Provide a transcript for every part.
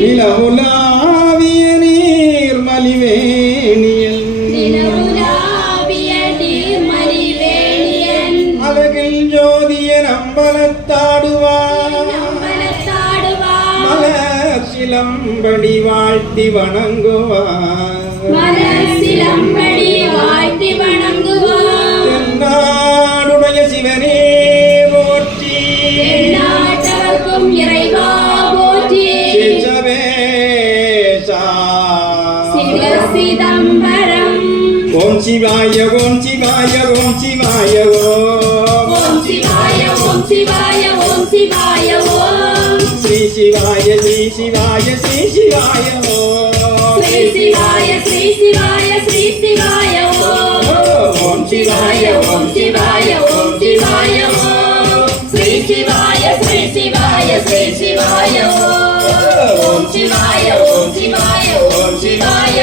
நிலவுலாவிய நீர் மலிவேணியல் அழகில் ஜோதிய நம்பலத்தாடுவார். மலர் சிலம்படி வாழ்த்தி வணங்குவார். శివాయ ఓం శివాయ ఓం శివాయ ఓం శివాయ ఓం శివాయ ఓం శివాయ ఓం శ్రీ శివాయ శ్రీ శివాయ శ్రీ శివాయ ఓం శ్రీ శివాయ శ్రీ శివాయ శ్రీ శివాయ ఓం శివాయ ఓం శివాయ ఓం శివాయ శ్రీ శివాయ శ్రీ శివాయ శ్రీ శివాయ ఓం శివాయ ఓం శివాయ ఓం శివాయ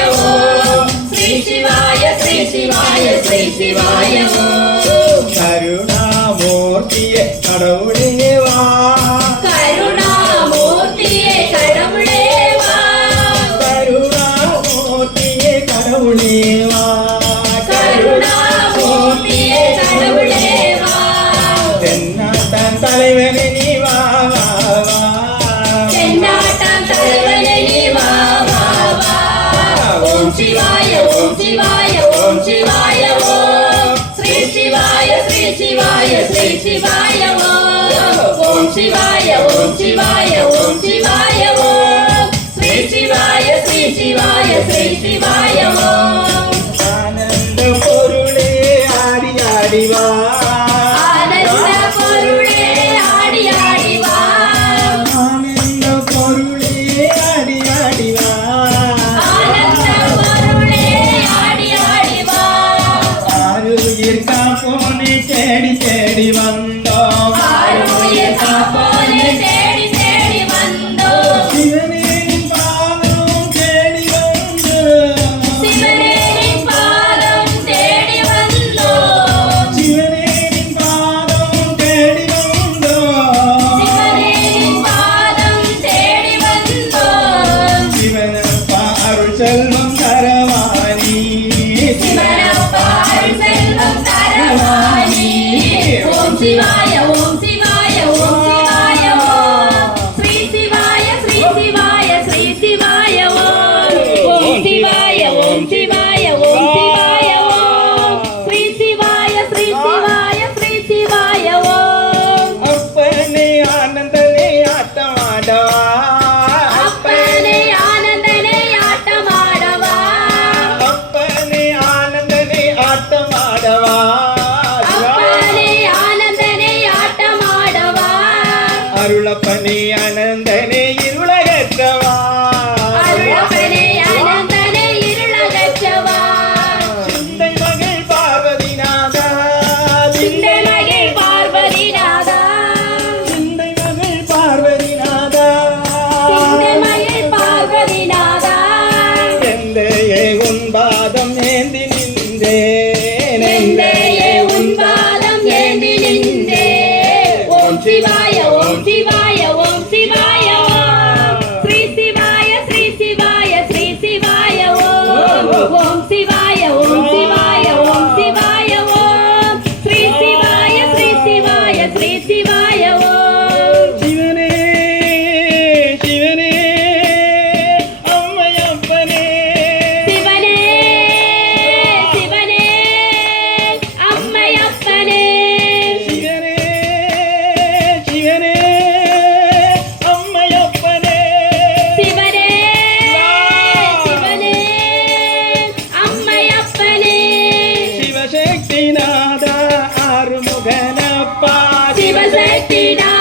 శివాయ శ్రీ శివాయ కరుణామూర్తియే கடவுளே சிவாய ஓம் சிவாய ஓம் சிவாய ஓம் சிவாய ஓம். ஸ்ரீ சிவாய ஸ்ரீ சிவாய ஸ்ரீ சிவாய ஓம். ஆனந்த பொருளே ஆடி ஆடிவா Aru Chelman അനന്തനെ ഇരുൾ அப்பா சிவசக்திடா